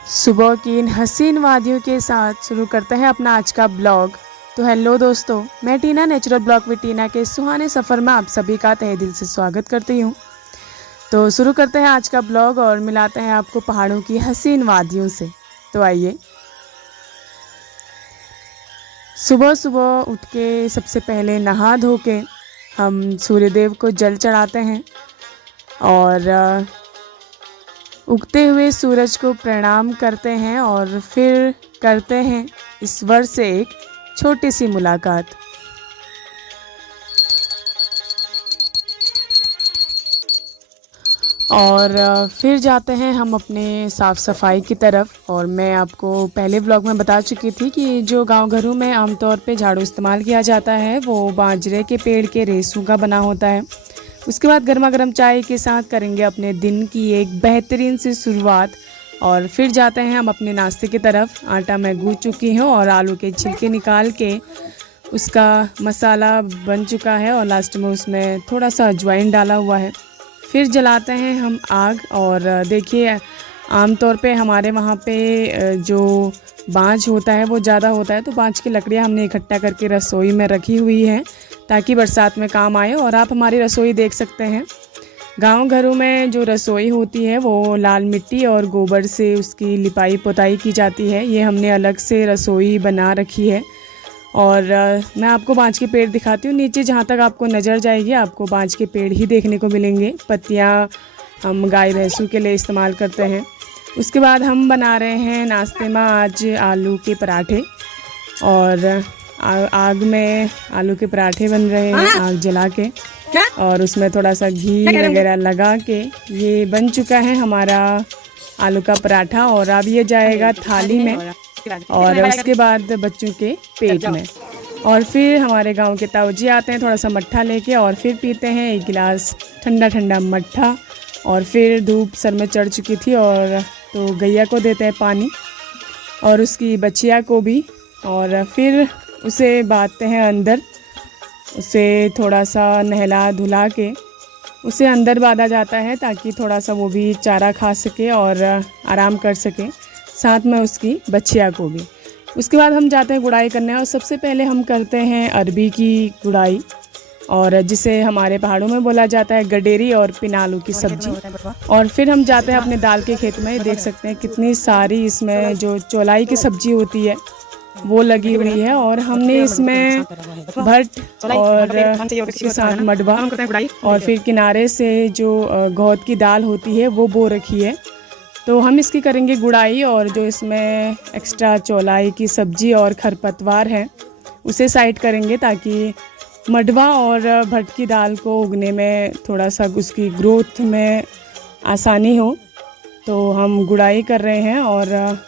सुबह की इन हसीन वादियों के साथ शुरू करते हैं अपना आज का ब्लॉग। तो हेलो दोस्तों, मैं टीना नेचुरल ब्लॉग विद टीना के सुहाने सफ़र में आप सभी का तहे दिल से स्वागत करती हूँ। तो शुरू करते हैं आज का ब्लॉग और मिलाते हैं आपको पहाड़ों की हसीन वादियों से। तो आइए, सुबह सुबह उठ के सबसे पहले नहा धो के हम सूर्यदेव को जल चढ़ाते हैं और उगते हुए सूरज को प्रणाम करते हैं और फिर करते हैं ईश्वर से एक छोटी सी मुलाकात। और फिर जाते हैं हम अपने साफ़ सफाई की तरफ। और मैं आपको पहले ब्लॉग में बता चुकी थी कि जो गांव घरों में आमतौर पे झाड़ू इस्तेमाल किया जाता है वो बाजरे के पेड़ के रेशों का बना होता है। उसके बाद गर्मा गर्म चाय के साथ करेंगे अपने दिन की एक बेहतरीन सी शुरुआत। और फिर जाते हैं हम अपने नाश्ते की तरफ। आटा मैं गूंथ चुकी हूँ और आलू के छिलके निकाल के उसका मसाला बन चुका है और लास्ट में उसमें थोड़ा सा अजवाइन डाला हुआ है। फिर जलाते हैं हम आग। और देखिए, आमतौर पे हमारे वहाँ पे जो बाँझ होता है वो ज़्यादा होता है, तो बाँझ की लकड़ियाँ हमने इकट्ठा करके रसोई में रखी हुई हैं ताकि बरसात में काम आए। और आप हमारी रसोई देख सकते हैं। गांव घरों में जो रसोई होती है वो लाल मिट्टी और गोबर से उसकी लिपाई पोताई की जाती है। ये हमने अलग से रसोई बना रखी है। और मैं आपको बाँझ के पेड़ दिखाती हूँ। नीचे जहाँ तक आपको नज़र जाएगी आपको बाँझ के पेड़ ही देखने को मिलेंगे। पत्तियाँ हम गाय भैंसों के लिए इस्तेमाल करते हैं। उसके बाद हम बना रहे हैं नाश्ते में आज आलू के पराठे। और आग में आलू के पराठे बन रहे हैं आग जला के, और उसमें थोड़ा सा घी वगैरह लगा के ये बन चुका है हमारा आलू का पराठा। और अब ये जाएगा थाली में और उसके बाद बच्चों के पेट में। और फिर हमारे गांव के ताऊजी आते हैं थोड़ा सा मट्ठा लेके और फिर पीते हैं एक गिलास ठंडा ठंडा मट्ठा। और फिर धूप सर में चढ़ चुकी थी और तो गैया को देते हैं पानी और उसकी बच्चिया को भी। और फिर उसे बांधते हैं अंदर। उसे थोड़ा सा नहला धुला के उसे अंदर बांधा जाता है ताकि थोड़ा सा वो भी चारा खा सके और आराम कर सके, साथ में उसकी बच्चिया को भी। उसके बाद हम जाते हैं गुड़ाई करने और सबसे पहले हम करते हैं अरबी की गुड़ाई, और जिसे हमारे पहाड़ों में बोला जाता है गडेरी और पिनालू की सब्जी। और फिर हम जाते हैं अपने दाल के खेत में। देख सकते हैं कितनी सारी इसमें जो चौलाई की सब्जी होती है वो लगी हुई है। और हमने इसमें भट्ट और उसके साथ मडवा और फिर किनारे से जो घोद की दाल होती है वो बो रखी है। तो हम इसकी करेंगे गुड़ाई और जो इसमें एक्स्ट्रा चौलाई की सब्जी और खरपतवार है उसे साइड करेंगे ताकि मडवा और भट्ट की दाल को उगने में थोड़ा सा उसकी ग्रोथ में आसानी हो। तो हम गुड़ाई कर रहे हैं और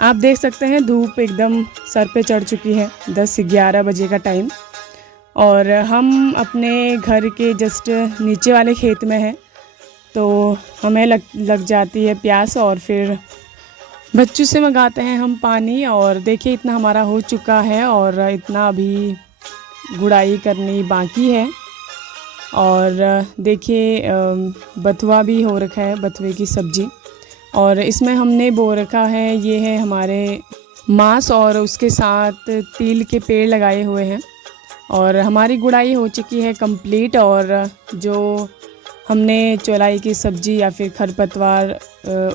आप देख सकते हैं धूप एकदम सर पे चढ़ चुकी है, 10-11 बजे का टाइम। और हम अपने घर के जस्ट नीचे वाले खेत में हैं, तो हमें लग जाती है प्यास और फिर बच्चों से मंगाते हैं हम पानी। और देखिए इतना हमारा हो चुका है और इतना अभी गुड़ाई करनी बाकी है। और देखिए बथुआ भी हो रखा है, बथुए की सब्ज़ी। और इसमें हमने बो रखा है, ये है हमारे मांस और उसके साथ तिल के पेड़ लगाए हुए हैं। और हमारी गुड़ाई हो चुकी है कंप्लीट। और जो हमने चौलाई की सब्ज़ी या फिर खरपतवार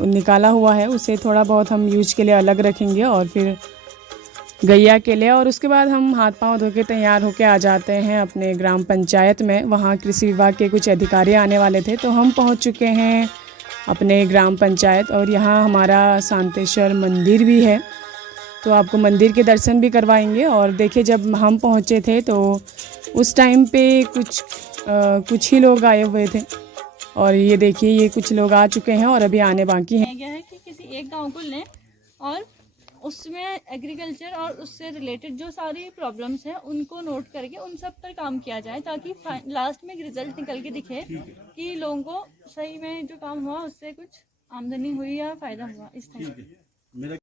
निकाला हुआ है उसे थोड़ा बहुत हम यूज के लिए अलग रखेंगे और फिर गैया के लिए। और उसके बाद हम हाथ पांव धो के तैयार होके आ जाते हैं अपने ग्राम पंचायत में। वहाँ कृषि विभाग के कुछ अधिकारी आने वाले थे, तो हम पहुँच चुके हैं अपने ग्राम पंचायत। और यहाँ हमारा शांतेश्वर मंदिर भी है, तो आपको मंदिर के दर्शन भी करवाएंगे। और देखिए जब हम पहुँचे थे तो उस टाइम पे कुछ ही लोग आए हुए थे। और ये देखिए ये कुछ लोग आ चुके हैं और अभी आने बाकी हैं। क्या है कि किसी एक गांव को लें और उसमें एग्रीकल्चर और उससे रिलेटेड जो सारी प्रॉब्लम्स हैं उनको नोट करके उन सब पर काम किया जाए ताकि लास्ट में रिजल्ट निकल के दिखे कि लोगों को सही में जो काम हुआ उससे कुछ आमदनी हुई या फ़ायदा हुआ इस टाइप।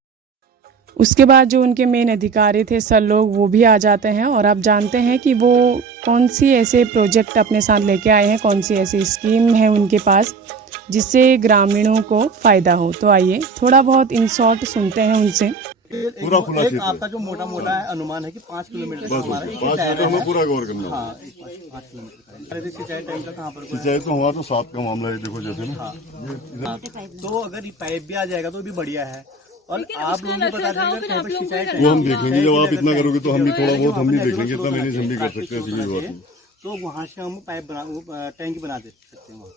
उसके बाद जो उनके मेन अधिकारी थे सर लोग वो भी आ जाते हैं और आप जानते हैं कि वो कौन सी ऐसे प्रोजेक्ट अपने साथ लेके आए हैं, कौन सी ऐसी स्कीम है उनके पास जिससे ग्रामीणों को फ़ायदा हो। तो आइए थोड़ा बहुत इन शॉर्ट सुनते हैं उनसे। पूरा खुला क्षेत्र आपका जो मोटा मोटा है अनुमान है कि 5 किलोमीटर का बस हमारा एक 5 दायरा मीटर है। हमें पूरा कवर करना है। हाँ 5 किलोमीटर का है। सिंचाई टैंक का कहाँ पर कोई सिंचाई तो हमारा तो 7 का मामला है, देखो जैसे ना हाँ, तो अगर ये पाइप भी आ जाएगा तो भी बढ़िया है। और आप लोगों को पता चलेगा कहीं पर सिंचाई वो हम टैंक देखेंगे। जब आप इतना करोगे तो हम भी थोड़ा बहुत हम भी देखेंगे, इतना मैनेज हम भी कर सकते हैं, ऐसी कोई बात नहीं। तो वहाँ से हम पाइप बना टैंक बना दे सकते हैं वहाँ।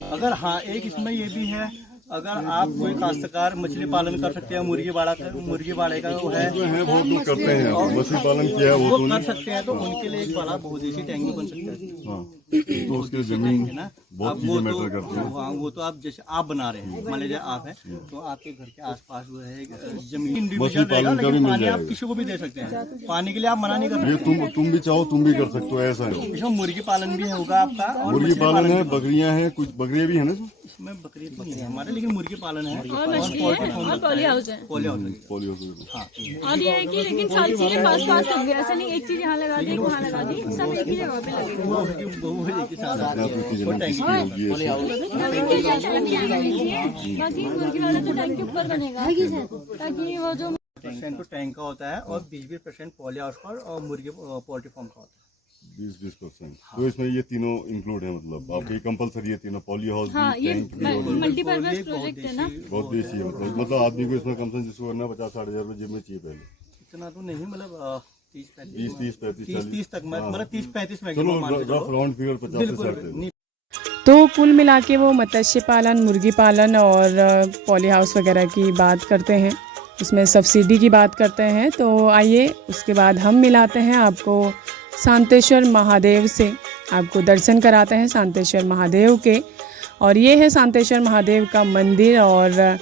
अगर हाँ एक इसमें ये भी है, अगर आप कोई काश्तकार मछली पालन कर सकते हैं, मुर्गी बाड़े का वो है है बहुत लोग करते हैं, मछली पालन किया है वो वो तो कर नहीं। सकते हैं, तो उनके लिए एक बड़ा बहुउद्देशीय टैंक भी बन सकता है। हाँ तो उसके जमीन है ना, बहुत अब चीजें वो मैटर तो करती हैं। हाँ, वो तो आप जैसे आप बना रहे हैं, मान लीजिए आप है तो आपके घर के आसपास वो है जमीन इंडिविजुअल रहेगा, पालन का भी लेकिन मिल पानी आप जाएगा। किसी को भी दे सकते हैं। पानी के लिए आप मना नहीं कर ये सकते। तुम भी चाहो तुम भी कर सकते हो, ऐसा है। इसमें मुर्गी पालन भी होगा आपका और मुर्गी मछली पालन है, भी होगा। बकरियां हैं, कुछ बकरियां भी है ना, इसमें बकरी तो नहीं है हमारे, लेकिन मुर्गी पालन है और मछली है और पॉली हाउस है। पोलियो हाउस है। पोलियो। हाँ और ये है कि लेकिन सारी चीजें पास पास लग गई, ऐसा नहीं एक चीज यहाँ लगा दी एक वहाँ लगा दी, सब एक ही जगह पे लगेगी। वो एक ही साथ आती है। आपकी जमीन किसकी होगी ऐसे। बाकी मुर्गी वाला तो टैंक के ऊपर बनेगा ताकि वो जो % तो टैंक का होता है और 20% पोलियो हाउस का और मुर्गी पोल्ट्री फार्म का होता है। 20% तो इसमें ये तीनों इंक्लूड है, मतलब आपके कंपलसरी है तीनों, पॉली हाउस हाँ भी, ये टैंक भी और मल्टीपर्पज प्रोजेक्ट है ना। बहुत देसी है। मतलब आदमी को इसमें कम से कम जिसको करना 50-60 हज़ार रुपये जेब में चाहिए पहले। इतना तो नहीं, मतलब 20-30, 35-40 30 तक मतलब 30-35 चलो मैक्सिमम मान के रफ चलो। राउंड फिगर 50 से 60 बिल्कुल नहीं। तो कुल मिला के वो मत्स्य पालन, मुर्गी पालन और पॉली हाउस वगैरह की बात करते हैं, उसमें सब्सिडी की बात करते हैं। तो आइए उसके बाद हम मिलाते हैं आपको शांतेश्वर महादेव से, आपको दर्शन कराते हैं शांतेश्वर महादेव के। और ये है शांतेश्वर महादेव का मंदिर और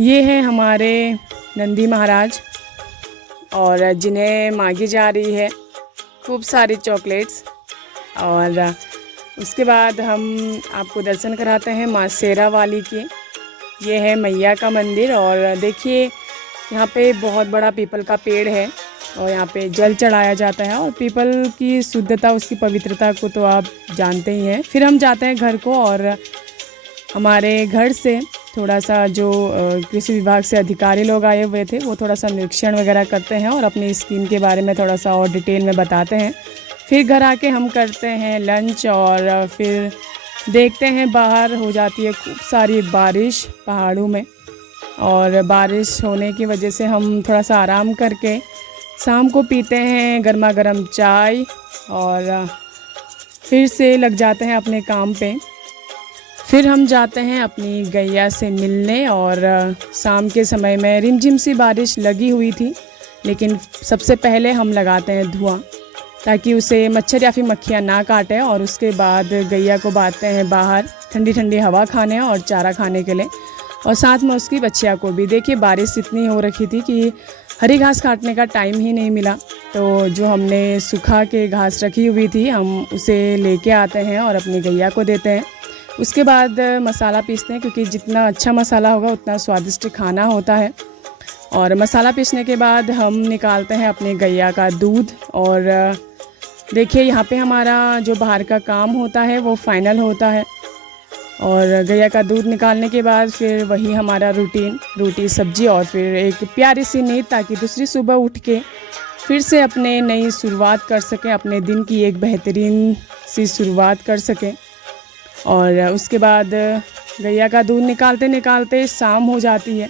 ये है हमारे नंदी महाराज और जिन्हें मांगी जा रही है खूब सारी चॉकलेट्स। और उसके बाद हम आपको दर्शन कराते हैं माँ शेरा वाली के। ये है मैया का मंदिर और देखिए यहाँ पे बहुत बड़ा पीपल का पेड़ है और यहाँ पे जल चढ़ाया जाता है। और पीपल की शुद्धता, उसकी पवित्रता को तो आप जानते ही हैं। फिर हम जाते हैं घर को और हमारे घर से थोड़ा सा जो कृषि विभाग से अधिकारी लोग आए हुए थे वो थोड़ा सा निरीक्षण वगैरह करते हैं और अपनी स्कीम के बारे में थोड़ा सा और डिटेल में बताते हैं। फिर घर आके हम करते हैं लंच और फिर देखते हैं बाहर हो जाती है खूब सारी बारिश पहाड़ों में। और बारिश होने की वजह से हम थोड़ा सा आराम करके शाम को पीते हैं गर्मा गर्म चाय और फिर से लग जाते हैं अपने काम पे। फिर हम जाते हैं अपनी गैया से मिलने और शाम के समय में रिमझिम सी बारिश लगी हुई थी, लेकिन सबसे पहले हम लगाते हैं धुआं ताकि उसे मच्छर या फिर मक्खियाँ ना काटें। और उसके बाद गैया को बांधते हैं बाहर ठंडी ठंडी हवा खाने और चारा खाने के लिए, और साथ में उसकी बच्चिया को भी। देखिए बारिश इतनी हो रखी थी कि हरी घास काटने का टाइम ही नहीं मिला, तो जो हमने सूखा के घास रखी हुई थी हम उसे लेके आते हैं और अपनी गैया को देते हैं। उसके बाद मसाला पीसते हैं क्योंकि जितना अच्छा मसाला होगा उतना स्वादिष्ट खाना होता है। और मसाला पीसने के बाद हम निकालते हैं अपने गैया का दूध। और देखिए यहाँ पे हमारा जो बाहर का काम होता है वो फाइनल होता है। और गैया का दूध निकालने के बाद फिर वही हमारा रूटीन, रोटी सब्जी और फिर एक प्यारी सी नींद, ताकि दूसरी सुबह उठ के फिर से अपने नई शुरुआत कर सकें, अपने दिन की एक बेहतरीन सी शुरुआत कर सकें। और उसके बाद गैया का दूध निकालते निकालते शाम हो जाती है,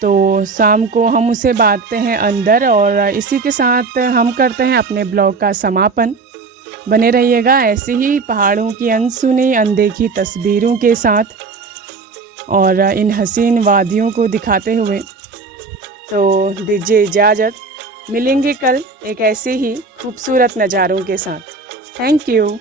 तो शाम को हम उसे बांधते हैं अंदर। और इसी के साथ हम करते हैं अपने ब्लॉग का समापन। बने रहिएगा ऐसे ही पहाड़ों की अनसुनी अनदेखी तस्वीरों के साथ और इन हसीन वादियों को दिखाते हुए। तो दीजिए इजाज़त, मिलेंगे कल एक ऐसे ही खूबसूरत नज़ारों के साथ। Thank you.